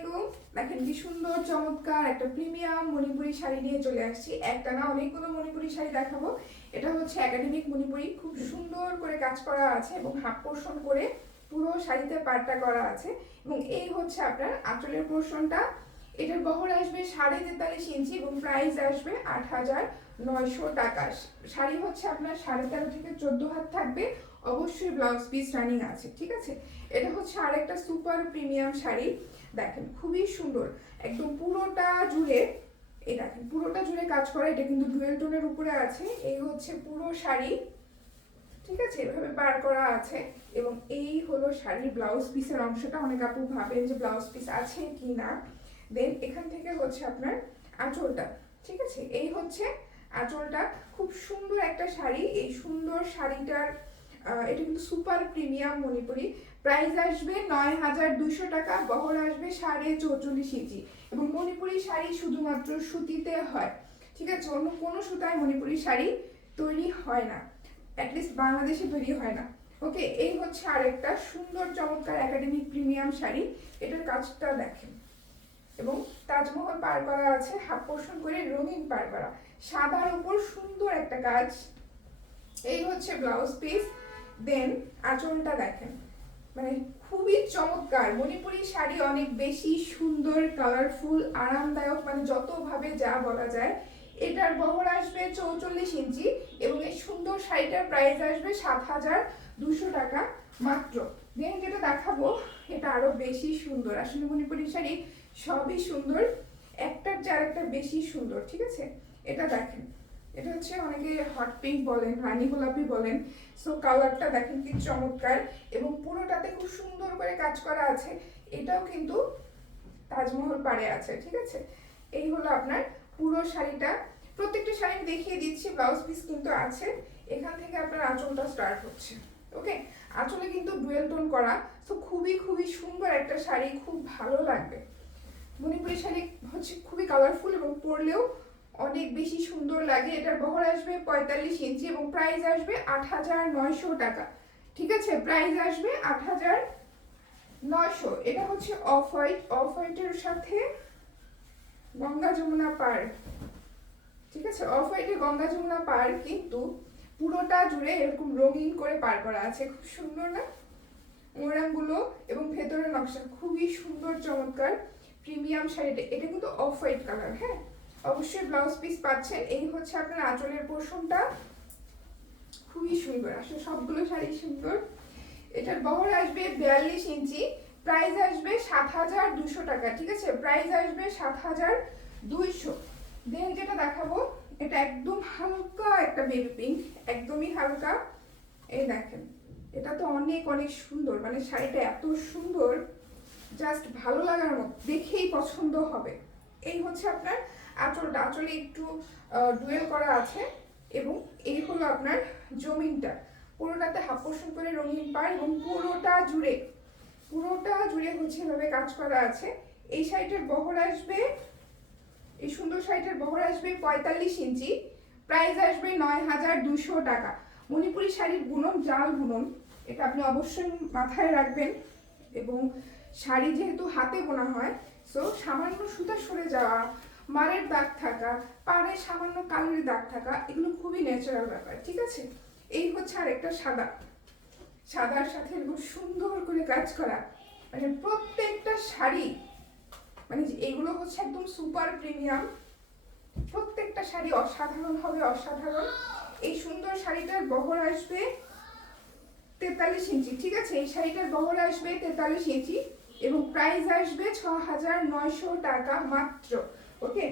আলাইকুম। দেখেন কি সুন্দর, চমৎকার একটা প্রিমিয়াম মণিপুরি শাড়ি নিয়ে চলে আসছি। একটা না অনেকগুলো মণিপুরি শাড়ি দেখাবো। এটা হচ্ছে একাডেমিক মণিপুরি। খুব সুন্দর করে কাজ করা আছে এবং হাফ পোর্শন করে পুরো শাড়িতে পাটটা করা আছে। এবং এই হচ্ছে আপনার আঁচলের পোর্শনটা। এটার বহর আসবে সাড়ে তেতাল্লিশ ইঞ্চি এবং প্রাইস আসবে আট হাজার নয়শো টাকা। শাড়ি হচ্ছে আপনার সাড়ে তেরো থেকে চোদ্দ হাত থাকবে। অবশ্যই ব্লাউজ পিস রানিং আছে, ঠিক আছে? এটা হচ্ছে আরেকটা সুপার প্রিমিয়াম শাড়ি। দেখেন, খুবই সুন্দর। একদম পুরোটা জুড়ে, এই দেখেন, পুরোটা জুড়ে কাজ করা, এটা কিন্তু ডুয়েল টোনের উপরে আছে। এই হচ্ছে পুরো শাড়ি, ঠিক আছে? এভাবে পার করা আছে এবং এই হলো শাড়ির ব্লাউজ পিসের অংশটা। অনেক আপু ভাবেন যে ব্লাউজ পিস আছে কি না। দেন এখান থেকে হচ্ছে আপনার আঁচলটা, ঠিক আছে? এই হচ্ছে আঁচলটা। খুব সুন্দর একটা শাড়ি। এই সুন্দর শাড়িটার এটা কিন্তু সুপার প্রিমিয়াম মণিপুরি প্রাইস আসবে নয় হাজার দুশো টাকা, বহর আসবে সাড়ে চৌচল্লিশ ইঞ্চি। এবং মণিপুরি শাড়ি শুধুমাত্র সুতিতে হয়, ঠিক আছে? অন্য কোনো সুতায় মণিপুরি শাড়ি তৈরি হয় না। অ্যাটলিস্ট বাংলাদেশে তৈরি হয় না। ওকে এই হচ্ছে আরেকটা সুন্দর, চমৎকার একাডেমিক প্রিমিয়াম শাড়ি। এটার কাজটা দেখেন। এবং তাজমহল পার করা আছে, হাফ পোর্শন করে রঙিন পার করা। সাদার উপর সুন্দর একটা কাজ। এই হচ্ছে ব্লাউজ পিস দেন আঁচলটা দেখেন। মানে খুবই চমৎকার। মণিপুরি শাড়ি অনেক বেশি সুন্দর কালারফুল আরামদায়ক মানে যতভাবে যা বলা যায়। এটার বহর আসবে চৌচল্লিশ ইঞ্চি এবং এই সুন্দর শাড়িটার প্রাইস আসবে সাত হাজার দুশো টাকা মাত্র। দেন যেটা দেখাবো, এটা আরও বেশি সুন্দর। আসলে মণিপুরি শাড়ি সবই সুন্দর, একটার চেয়ে আরেকটা বেশি সুন্দর, ঠিক আছে? এটা দেখেন, এটা হচ্ছে অনেকে হট পিঙ্ক বলেন, রানী গোলাপি বলেন সো কালারটা দেখেন কি চমৎকার এবং পুরোটাতে খুব সুন্দর করে কাজ করা আছে, এটাও কিন্তু তাজমহল পাড়ে আছে, ঠিক আছে? এই হলো আপনার পুরো শাড়িটা, প্রত্যেকটা শাড়ি দেখিয়ে দিচ্ছি ব্লাউজ পিস কিন্তু আছে, এখান থেকে আপনার আঁচলটা স্টার্ট হচ্ছে ওকে আঁচলে কিন্তু ডুয়েল টোন করা তো খুবই খুবই সুন্দর একটা শাড়ি, খুব ভালো লাগবে। মণিপুরি শাড়ি হচ্ছে খুবই কালারফুল এবং পরলেও অনেক বেশি সুন্দর লাগে। এটার বহর আসবে পঁয়তাল্লিশ ইঞ্চি এবং প্রাইস আসবে আট হাজার নয়শো টাকা। ঠিক আছে? প্রাইস আসবে আট হাজার নয়শো। এটা হচ্ছে অফ হোয়াইট অফ হোয়াইটের সাথে গঙ্গা যমুনা পার ঠিক আছে? অফ হোয়াইটে গঙ্গা যমুনা পার কিন্তু পুরোটা জুড়ে এরকম রঙিন করে পার করা আছে। খুব সুন্দর না? মোরামগুলো এবং ভেতরের নকশা খুবই সুন্দর, চমৎকার। প্রিমিয়াম শাড়িটা, এটা কিন্তু অফ হোয়াইট কালার হ্যাঁ? অবশ্যই ব্লাউজ পিস পাচ্ছেন। এই হচ্ছে আপনার আঁচলের পোর্শনটা। খুবই সুন্দর, আসলে সবগুলো শাড়ি সুন্দর। এটার বহর আসবে বিয়াল্লিশ ইঞ্চি, প্রাইস আসবে সাত হাজার দুশো টাকা, ঠিক আছে? প্রাইস আসবে সাত হাজার দুইশো। দেন যেটা দেখাবো, এটা একদম হালকা একটা বেবি পিঙ্ক একদমই হালকা। এই দেখেন, এটা তো অনেক অনেক সুন্দর মানে শাড়িটা এত সুন্দর। জাস্ট ভালো লাগার মতো, দেখেই পছন্দ হবে। এই হচ্ছে আপনার আঁচলটা আঁচলে একটু ডুয়েল করা আছে এবং এই হলো আপনার জমিনটা। পুরোটাতে হাফ পোর্শন করে রঙিন পার এবং পুরোটা জুড়ে পুরোটা জুড়ে হচ্ছে এভাবে কাজ করা আছে। এই শাড়িটার বহর আসবে, এই সুন্দর শাড়িটার বহর আসবে পঁয়তাল্লিশ ইঞ্চি প্রাইস আসবে নয় হাজার দুশো টাকা। মণিপুরি শাড়ির বুনন, জাল বুনন, এটা আপনি অবশ্যই মাথায় রাখবেন। এবং শাড়ি যেহেতু হাতে বোনা হয় সো সামান্য সুতা সরে যাওয়া, মারের দাগ থাকা, পাড়ে সামান্য কালের দাগ থাকা, এগুলো খুবই ন্যাচারাল ব্যাপার, ঠিক আছে? এই হচ্ছে আরেকটা সাদা। সাদার সাথে এরকম সুন্দর করে কাজ করা। মানে প্রত্যেকটা শাড়ি মানে এগুলো হচ্ছে একদম সুপার প্রিমিয়াম প্রত্যেকটা শাড়ি অসাধারণ হবে অসাধারণ। এই সুন্দর শাড়িটার বহর আসবে তেতাল্লিশ ইঞ্চি, ঠিক আছে? এই শাড়িটার বহর আসবে তেতাল্লিশ ইঞ্চি এবং প্রাইস আসবে ছ হাজার নয়শো টাকা মাত্র ওকে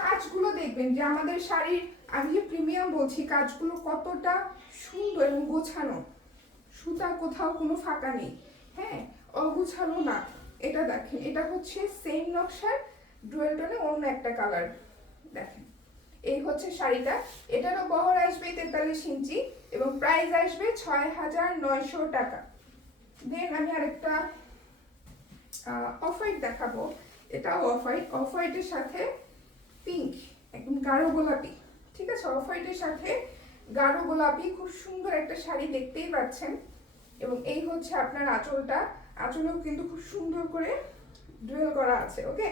কাজগুলো দেখবেন যে আমাদের শাড়ির, আমি যে প্রিমিয়াম বলছি, কাজগুলো কতটা সুন্দর এবং গোছানো। সুতা কোথাও কোনো ফাঁকা নেই হ্যাঁ? অগুছালো না। এটা দেখেন, এটা হচ্ছে সেম নকশার ডুয়েল টোনে অন্য একটা কালার দেখেন। এই হচ্ছে শাড়িটা। এটারও বহর আসবে তেতাল্লিশ ইঞ্চি এবং প্রাইস আসবে ছয় হাজার নয়শো টাকা। দেন আমি আরেকটা অফ হোয়াইট দেখাবো। এটাও অফ হোয়াইট অফ হোয়াইটের সাথে পিঙ্ক একদম গাঢ় গোলাপি। ঠিক আছে? অফ হোয়াইটের সাথে গাঢ় গোলাপি। খুব সুন্দর একটা শাড়ি দেখতেই পাচ্ছেন। এবং এই হচ্ছে আপনার আঁচলটা। আঁচলেও কিন্তু খুব সুন্দর করে ডুয়েল করা আছে ওকে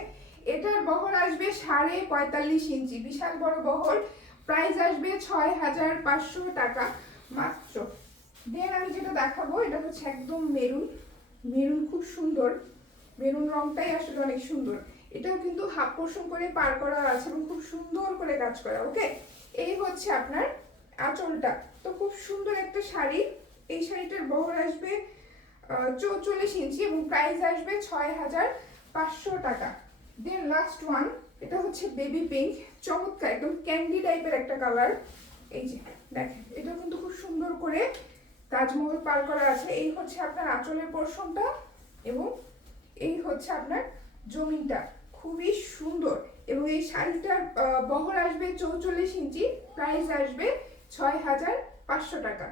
এটার বহর আসবে সাড়ে পঁয়তাল্লিশ ইঞ্চি। বিশাল বড় বহর। প্রাইস আসবে ছয় হাজার পাঁচশো টাকা মাত্র। দেন আমি যেটা দেখাবো, এটা হচ্ছে একদম মেরুন। মেরুন খুব সুন্দর। মেরুন রংটাই আসলে অনেক সুন্দর। এটাও কিন্তু হাফ পোর্শন করে পার করা আছে এবং খুব সুন্দর করে কাজ করা, ওকে? এই হচ্ছে আপনার আঁচলটা। তো খুব সুন্দর একটা শাড়ি। এই শাড়িটার বহর আসবে চৌচল্লিশ ইঞ্চি এবং প্রাইস আসবে ছয় হাজার পাঁচশো টাকা। দেন লাস্ট ওয়ান এটা হচ্ছে বেবি পিঙ্ক চমৎকার, একদম ক্যান্ডি টাইপের একটা কালার এই যে দেখেন এটা কিন্তু খুব সুন্দর করে তাজমহল পার করা আছে। এই হচ্ছে আপনার আঁচলের পোর্শনটা এবং এই হচ্ছে আপনার জমিনটা। খুবই সুন্দর এবং এই শাড়িটার বহর আসবে চৌচল্লিশ ইঞ্চি প্রাইস আসবে ছয় হাজার পাঁচশো টাকা।